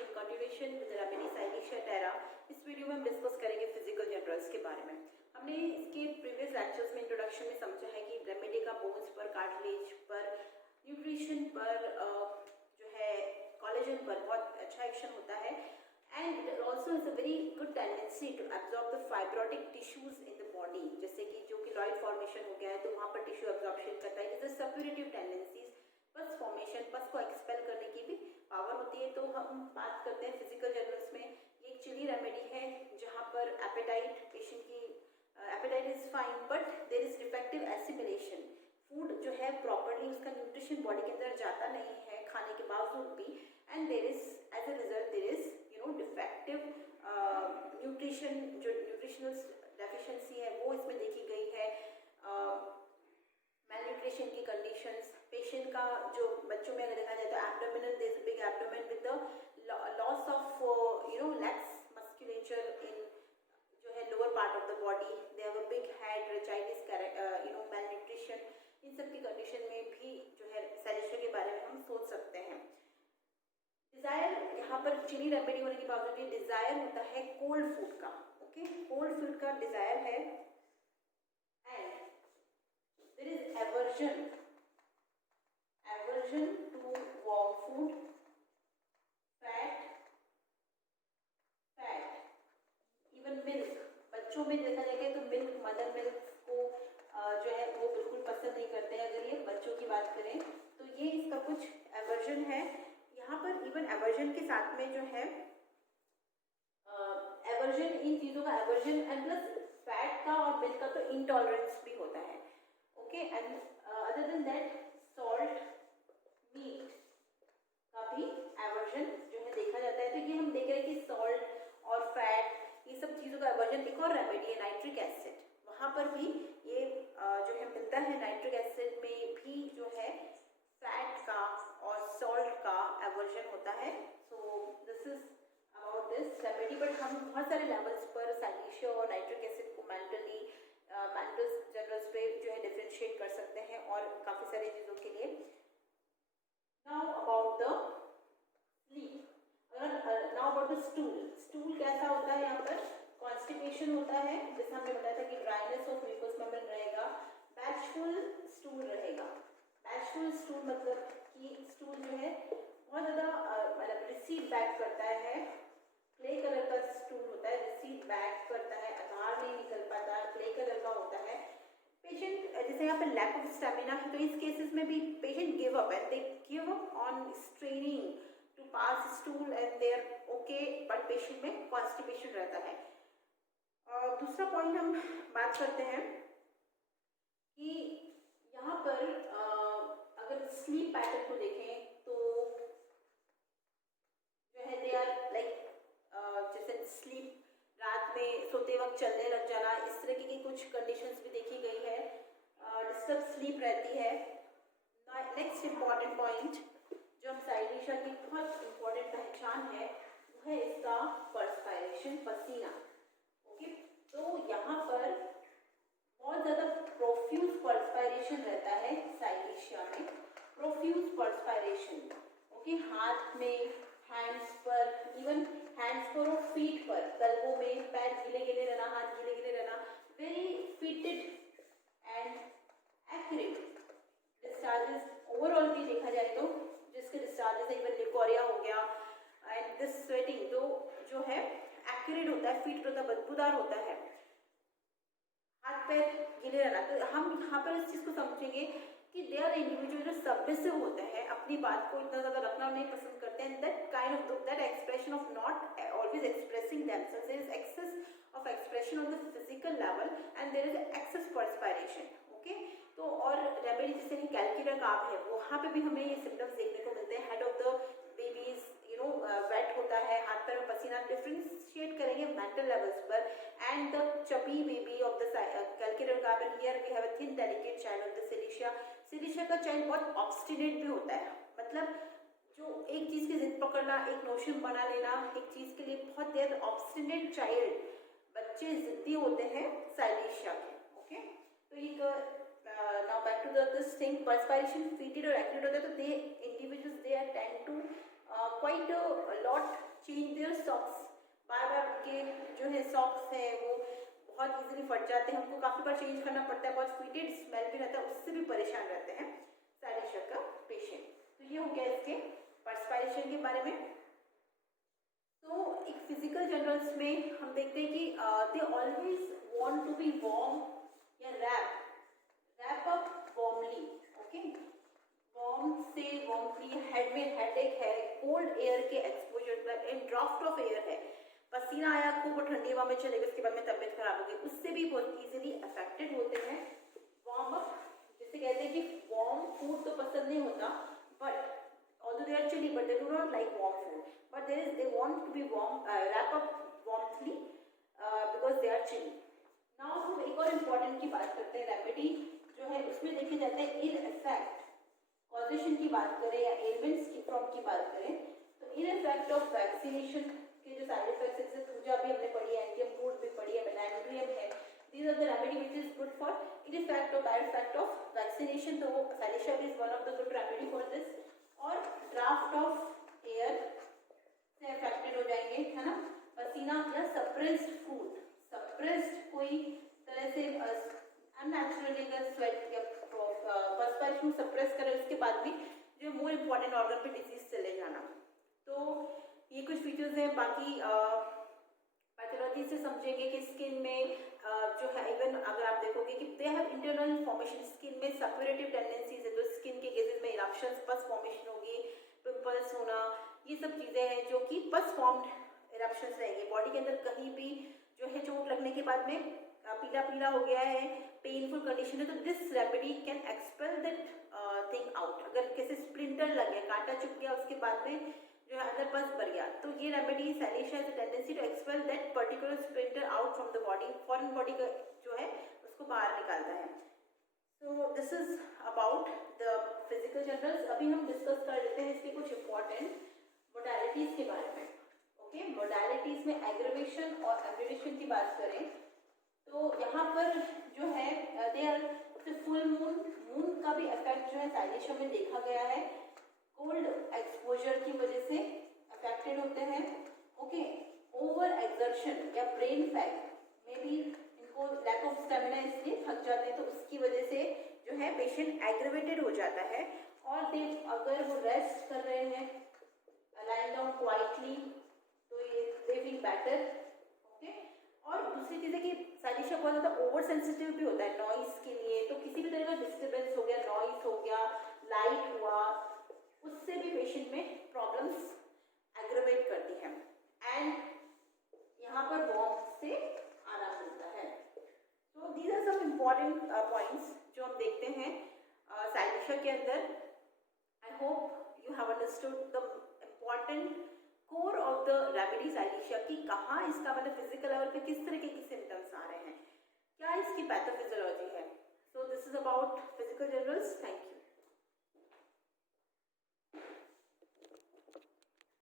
In continuation with remedy silicea terra. इस video में हम डिस्कस करेंगे फिजिकल जनरल्स के बारे में। हमने इसके प्रीवियस लेक्चर्स में इंट्रोडक्शन में समझा है कि रेमेडी का बोन्स पर, कार्टिलेज पर, न्यूट्रिशन पर, जो है कोलेजन पर बहुत अच्छा एक्शन होता है। And it also is a very good tendency to absorb the fibrotic tissues in the body, जैसे कि जो किलॉइड फॉर्मेशन हो गया है तो वहाँ पर टिश्यू एब्जॉर्प्शन करता है। Is a suppurative tendencies, pus formation, pus को एक्सपेल करने की भी पावर होती है। तो हम बात करते हैं फिजिकल जर्नल्स में, ये एक चिली रेमेडी है जहाँ पर एपेटाइट, पेशेंट की appetite is fine but there is defective assimilation. Food जो है प्रॉपरली उसका न्यूट्रिशन बॉडी के अंदर जाता नहीं है खाने के बावजूद भी, and there is as a result there is defective nutrition, जो न्यूट्रिशनल डेफिशिएंसी है वो इसमें देखी गई है। मैलन्यूट्रिशन की कंडीशंस, पेशेंट का जो बच्चों में अगर देखा जाए तो abdominal, there is big abdomen with the loss of legs musculature in जो है lower part of the body, they have a big head, rachitis, malnutrition, इन सब की कंडीशन में भी जो है सैलिशिया के बारे में हम सोच सकते हैं। डिजायर, यहाँ पर चिली रेमेडी होने के बावजूद भी डिजायर होता है कोल्ड फूड का। ओके, कोल्ड फूड का डिजायर है। And there is aversion to warm food, fat, even milk। बच्चों में देखा जाएगा तो मिल्क, मदर मिल्क को जो है वो बिल्कुल पसंद नहीं करते हैं। अगर ये बच्चों की बात करें तो ये इसका कुछ एवर्जन है। यहाँ पर इवन एवर्जन के साथ में जो है एवर्जन, इन चीज़ों का एवर्जन एंड प्लस फैट का और मिल्क का तो इंटॉलरेंस भी होता है। Okay, and other than that salt, meat का भी एवर्जन जो है देखा जाता है। तो ये हम देख रहे हैं कि सॉल्ट और फैट, ये सब चीज़ों का एवर्जन। एक और रेमेडी है नाइट्रिक एसिड, वहाँ पर भी ये जो है मिलता है। नाइट्रिक एसिड में भी जो है फैट का और सॉल्ट का एवर्जन होता है। So this is about this remedy. But हम बहुत सारे लेवल्स पर सैलिशिया और नाइट्रिक एसिड को मेंटल जनरल्स पे जो है डिफरेंशिएट कर सकते हैं और काफ़ी सारी चीज़ों के लिए। Now about the sleep, now about the stool. Stool कैसा होता है? यहाँ पर कॉन्स्टिपेशन होता है, जैसे हमने बताया था कि ड्राइनेस ऑफ म्यूकस मेम्ब्रेन रहेगा, बैचफुल स्टूल रहेगा। बैचफुल स्टूल मतलब कि स्टूल जो है बहुत ज़्यादा मतलब रिसीड बैक करता है। क्ले कलर का स्टूल होता है, रिसीड बैक करता है, आधार नहीं निकल पाता, क्ले कलर का होता है। पेशेंट जैसे यहाँ पर लैक ऑफ स्टेमिना है तो इस केसेस में भी patient give up, and they give up on straining to pass stool and they are okay, but patient में कॉन्स्टिपेशन रहता है। और दूसरा पॉइंट हम बात करते हैं कि यहाँ पर अगर स्लीप पैटर्न को देखें तो जो है दे आर लाइक जैसे स्लीप, रात में सोते वक्त चलने लग जाना, इस तरह की कुछ कंडीशंस भी देखी गई है। डिस्टर्ब स्लीप रहती है। नेक्स्ट इम्पॉर्टेंट पॉइंट जो हम सैलिशिया की बहुत इम्पॉर्टेंट पहचान है वो है इसका पर्सपायरेशन, पसीना। ओके, तो यहाँ पर बहुत ज़्यादा प्रोफ्यूज पर्सपायरेशन रहता है सैलिशिया में, प्रोफ्यूज पर्सपायरेशन। ओके, हाथ में, हैंड्स पर, इवन हैंड्स पर और फीट पर, तलवों में, पैर गीले गीले रहना, हाथ गीले गीले रहना, very fitted and accurate discharges. Overall भी देखा जाए तो जिसके डिस्चार्जेस है, इवन लिकोरिया हो गया एंड दिस स्वेटिंग, तो जो है एक्यूरेट होता है, फिट होता है, बदबूदार होता है, हाथ पैर गीले रहना। तो हम यहाँ पर इस चीज़ को समझेंगे कि दे आर इंडिविजुअल जो सबमिसिव होते हैं, अपनी बात को इतना ज़्यादा रखना नहीं पसंद करते हैं। That kind of that expression of not always expressing themselves, there is excess of expression on the physical level and there is excess perspiration. Okay, तो और रेमेडी जैसे कि कैलक्यूलर काब है, वहाँ पे भी हमें ये सिम्टम्स देखने को मिलते हैं। Head of the babies wet होता है, हाथ पैर में पसीना, डिफ्रेंशिएट करेंगे मेंटल लेवल्स पर। And the chubby baby of the calcarea carb, and here we have a thin delicate child of the silicea. Silicea का चाइल्ड बहुत ऑब्स्टिनेट भी होता है, मतलब जो एक चीज़ की जिद पकड़ना, एक नोशन बना लेना, एक चीज़ के लिए बहुत देर ऑब्स्टिनेट चाइल्ड, बच्चे जिद्दी होते हैं सैलिशिया के। ओके, तो एक now back to this thing, perspiration fetid और एक्यूरेट होता है तो they individuals they are tend to quite lot change their socks, बार बार उनके जो है सॉक्स है वो बहुत इजीली फट जाते हैं, उनको काफ़ी बार चेंज करना पड़ता है, बहुत फीटेड स्मेल भी रहता है, उससे भी परेशान रहते हैं साइलेशिया का पेशेंट। तो ये हो गया इसके पर्सपायरेशन के बारे में। तो एक फिजिकल जनरल्स में हम देखते हैं कि they always want to be warm या wrap up warmly, okay, warm से वार्मली, हेड में हेडेक है, कोल्ड एयर के exposure in draft of air है, पसीना आया खूब ठंडी हवा में चले गए, उसके बाद में तबीयत खराब हो गई, उससे भी बहुत इजीली अफेक्टेड होते हैं। वार्म अप जिसे कहते हैं कि वार्म फूड तो पसंद नहीं होता, but although they are chilly but they do not like warm food, but they want to be warm, wrap up warmly because they are chilly. Now हम एक और इम्पोर्टेंट की बात करते हैं, रेमेडी जो है उसमें देखे जाते हैं इन इफेक्ट कॉजेशन की बात करें या एलिमेंट्स की फ्रॉम की बात करें, तो इन इफेक्ट ऑफ वैक्सीनेशन के जो साइड इफेक्ट्स जैसे पूजा भी हमने पढ़ी है, एंटियम फूड भी पढ़ी है, मेलानोड्रियम है, these are the remedy which is good for in effect or bad effect of vaccination. तो silicea is one of the good remedy for this। और ड्राफ्ट ऑफ एयर से अफेक्टेड हो जाएंगे, है ना, पसीना या सप्रेस्ड फूड, सप्रेस्ड कोई तरह से अननेचुरली अगर स्वेट या पर्सपायरेशन सप्रेस करे, उसके बाद भी जो मोर इम्पॉर्टेंट ऑर्गन पे डिजीज चले जाना। तो ये कुछ फीचर्स हैं। बाकी पैथोलॉजी से समझेंगे कि स्किन में जो है, इवन अगर आप देखोगे कि they have internal formation, skin में सप्यूरेटिव टेंडेंसीज है, तो स्किन के केसेस में इरप्शंस, पस फॉर्मेशन होगी, पिंपल्स होना, ये सब चीज़ें हैं जो कि पस फॉर्म्ड इरप्शंस रहेंगे। बॉडी के अंदर कहीं भी जो है चोट लगने के बाद में पीला पीला हो गया है, पेनफुल कंडीशन है, तो this remedy can expel that thing out. अगर किसी स्प्लिंटर लग गया, कांटा चुभ गया, उसके बाद में जो है अंदर पस भर गया, तो ये remedy silicea has a tendency to expel that particular splinter out from the body, foreign body का जो है उसको बाहर निकालता है। So this is about the physical generals. अभी हम डिस्कस कर लेते हैं इसके कुछ इंपॉर्टेंट मोडालिटीज के बारे में। ओके, मोडालिटीज में एग्रीवेशन और एब्रिवेशन की बात करें तो यहाँ पर जो है दे आर फुल मून का भी इफेक्ट जो है साइलेशिया में देखा गया है, कोल्ड एक्सपोजर की वजह से अफेक्टेड होते हैं। ओके, ओवर एक्सर्शन या ब्रेन फैग में भी इनको लैक ऑफ स्टेमिना इसलिए थक जाते हैं, तो उसकी वजह से जो है पेशेंट एग्रेवेटेड हो जाता है। और दे अगर वो रेस्ट कर रहे हैं लाइंग डाउन क्वाइटली, तो ये दे फील बेटर। ओके, और दूसरी चीज़ है कि साइलेशिया बहुत ज़्यादा ओवर सेंसिटिव भी होता है नॉइस के लिए, तो किसी भी तरह का डिस्टर्बेंस हो गया, नॉइस हो गया, लाइट हुआ, उससे भी पेशेंट में प्रॉब्लम्स एग्रेवेट करती हैं। एंड यहाँ पर वार्म से आराम मिलता है। तो these are some important points जो हम देखते हैं साइलेशिया के अंदर। I hope you have understood the important core of the remedy silicea की, कहाँ इसका मतलब फिजिकल लेवल पे किस तरीके के सिम्टम्स आ रहे हैं, क्या इसकी पैथोफिजियोलॉजी है। So this is about physical generals. Thank you.